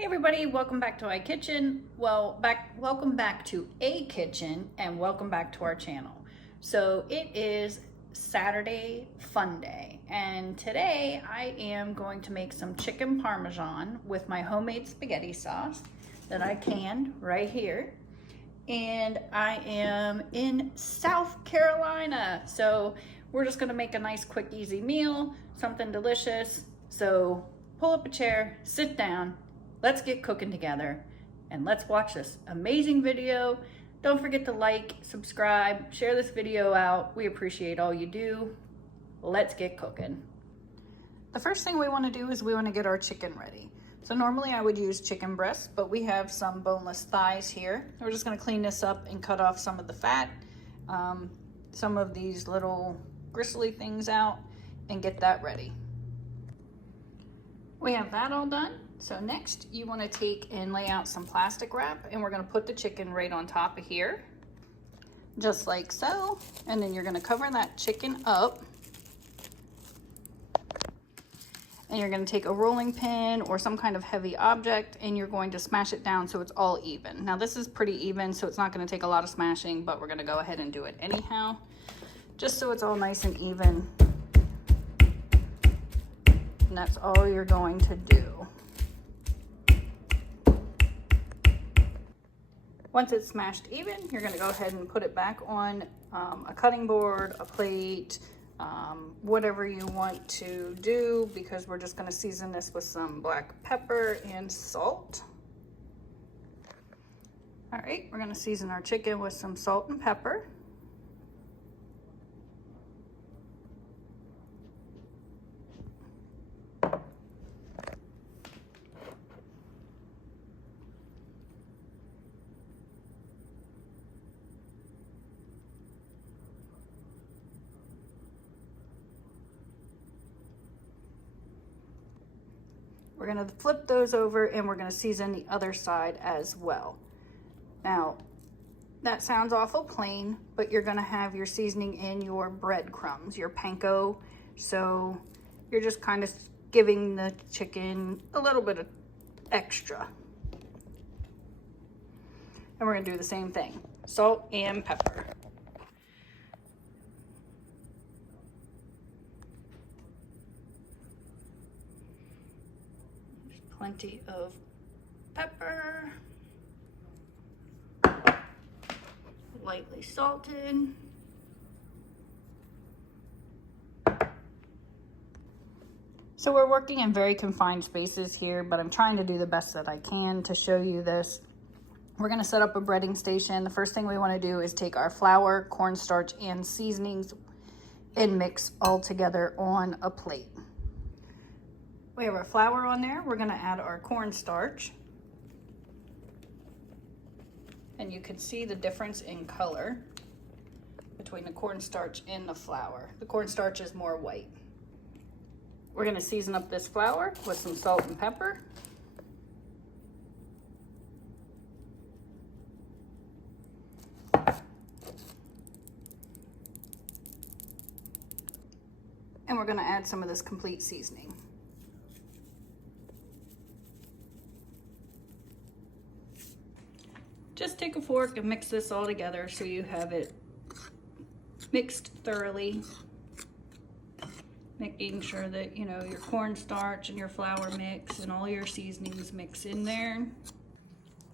Hey everybody, welcome back to my kitchen. Welcome back to a kitchen and welcome back to our channel. So it is Saturday fun day and today I am going to make some chicken parmesan with my homemade spaghetti sauce that I canned right here. And I am in South Carolina. So we're just gonna make a nice quick easy meal, something delicious. So pull up a chair, sit down, let's get cooking together and let's watch this amazing video. Don't forget to like, subscribe, share this video out. We appreciate all you do. Let's get cooking. The first thing we want to do is we want to get our chicken ready. So normally I would use chicken breasts, but we have some boneless thighs here. We're just going to clean this up and cut off some of the fat, some of these little gristly things out, and get that ready. We have that all done. So next you want to take and lay out some plastic wrap, and we're going to put the chicken right on top of here, just like so. And then you're going to cover that chicken up, and you're going to take a rolling pin or some kind of heavy object and you're going to smash it down so it's all even. Now this is pretty even, so it's not going to take a lot of smashing, but we're going to go ahead and do it anyhow, just so it's all nice and even. And that's all you're going to do. Once it's smashed even, you're going to go ahead and put it back on a cutting board, a plate, whatever you want to do, because we're just going to season this with some black pepper and salt. All right, we're going to season our chicken with some salt and pepper. We're going to flip those over and we're going to season the other side as well. Now, that sounds awful plain, but you're going to have your seasoning in your breadcrumbs, your panko. So you're just kind of giving the chicken a little bit of extra. And we're going to do the same thing, salt and pepper. Plenty of pepper, lightly salted. So we're working in very confined spaces here, but I'm trying to do the best that I can to show you this. We're going to set up a breading station. The first thing we want to do is take our flour, cornstarch, and seasonings and mix all together on a plate. We have our flour on there. We're going to add our cornstarch. And you can see the difference in color between the cornstarch and the flour. The cornstarch is more white. We're going to season up this flour with some salt and pepper. And we're going to add some of this complete seasoning. Just take a fork and mix this all together so you have it mixed thoroughly, making sure that, you know, your cornstarch and your flour mix and all your seasonings mix in there.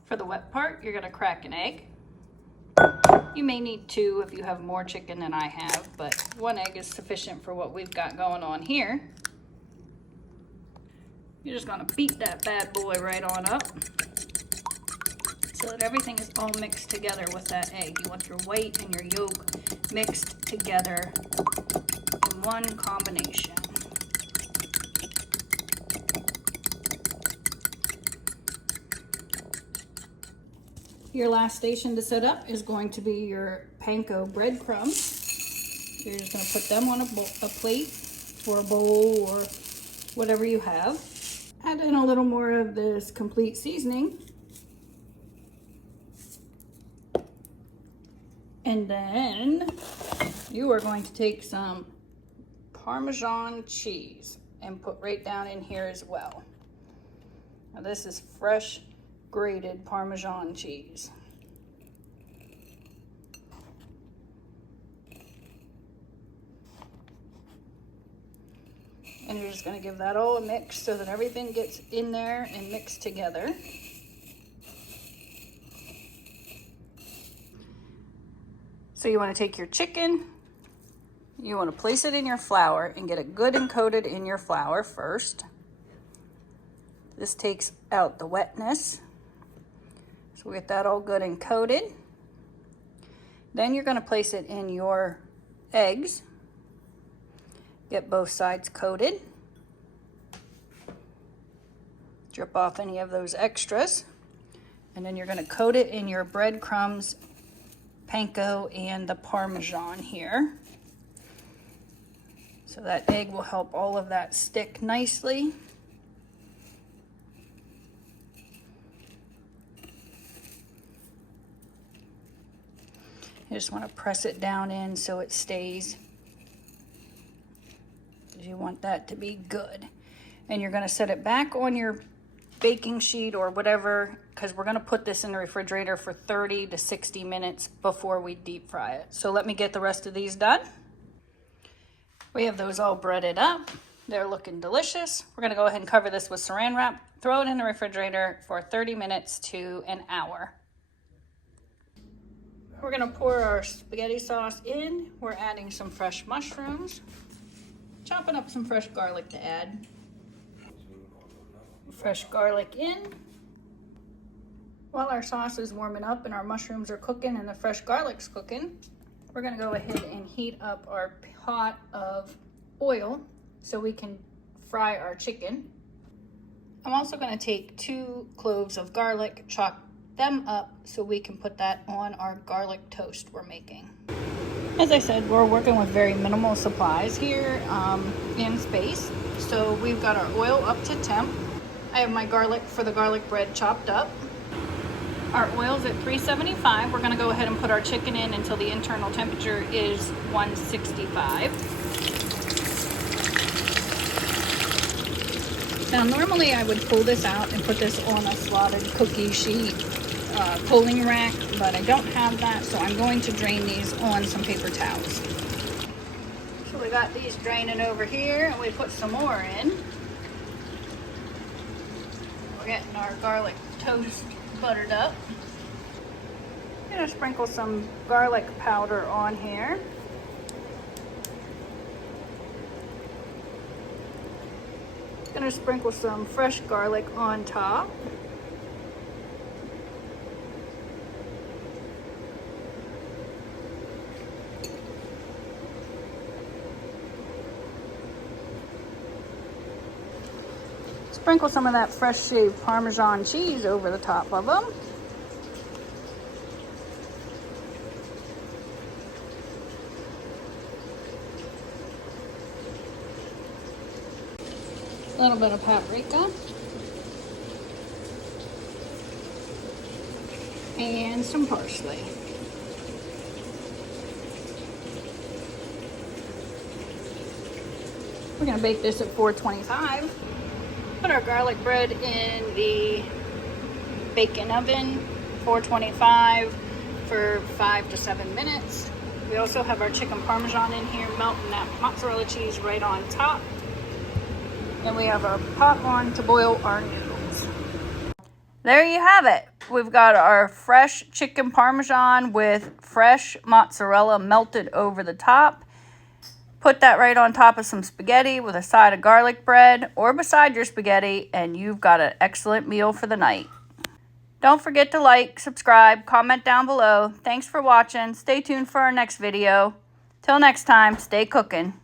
For the wet part, you're gonna crack an egg. You may need 2 if you have more chicken than I have, but 1 egg is sufficient for what we've got going on here. You're just gonna beat that bad boy right on up, so that everything is all mixed together with that egg. You want your white and your yolk mixed together in one combination. Your last station to set up is going to be your panko breadcrumbs. You're just going to put them on a plate or a bowl or whatever you have. Add in a little more of this complete seasoning. And then you are going to take some Parmesan cheese and put right down in here as well. Now this is fresh grated Parmesan cheese. And you're just going to give that all a mix so that everything gets in there and mixed together. So you want to take your chicken, you want to place it in your flour and get it good and coated in your flour first. This takes out the wetness. So we get that all good and coated. Then you're going to place it in your eggs. Get both sides coated. Drip off any of those extras. And then you're going to coat it in your breadcrumbs, panko, and the Parmesan here. So that egg will help all of that stick nicely. You just want to press it down in so it stays. You want that to be good. And you're going to set it back on your baking sheet or whatever, because we're going to put this in the refrigerator for 30 to 60 minutes before we deep fry it. So let me get the rest of these done. We have those all breaded up. They're looking delicious. We're going to go ahead and cover this with saran wrap, throw it in the refrigerator for 30 minutes to an hour. We're going to pour our spaghetti sauce in. We're adding some fresh mushrooms. Chopping up some fresh garlic to add. Fresh garlic in. While our sauce is warming up and our mushrooms are cooking and the fresh garlic's cooking, we're going to go ahead and heat up our pot of oil so we can fry our chicken. I'm also going to take 2 cloves of garlic, chop them up so we can put that on our garlic toast we're making. As I said, we're working with very minimal supplies here in space. So we've got our oil up to temp. I have my garlic for the garlic bread chopped up. Our oil's at 375. We're gonna go ahead and put our chicken in until the internal temperature is 165. Now normally I would pull this out and put this on a slotted cookie sheet pulling rack, but I don't have that, so I'm going to drain these on some paper towels. So we got these draining over here, and we put some more in. We're getting our garlic toast buttered up. I'm gonna sprinkle some garlic powder on here. Gonna sprinkle some fresh garlic on top. Sprinkle some of that fresh shaved Parmesan cheese over the top of them. A little bit of paprika. And some parsley. We're going to bake this at 425. Put our garlic bread in the baking oven, 425 for 5 to 7 minutes. We also have our chicken Parmesan in here, melting that mozzarella cheese right on top. And we have our pot on to boil our noodles. There you have it. We've got our fresh chicken Parmesan with fresh mozzarella melted over the top. Put that right on top of some spaghetti with a side of garlic bread or beside your spaghetti, and you've got an excellent meal for the night. Don't forget to like, subscribe, comment down below. Thanks for watching. Stay tuned for our next video. Till next time, stay cooking.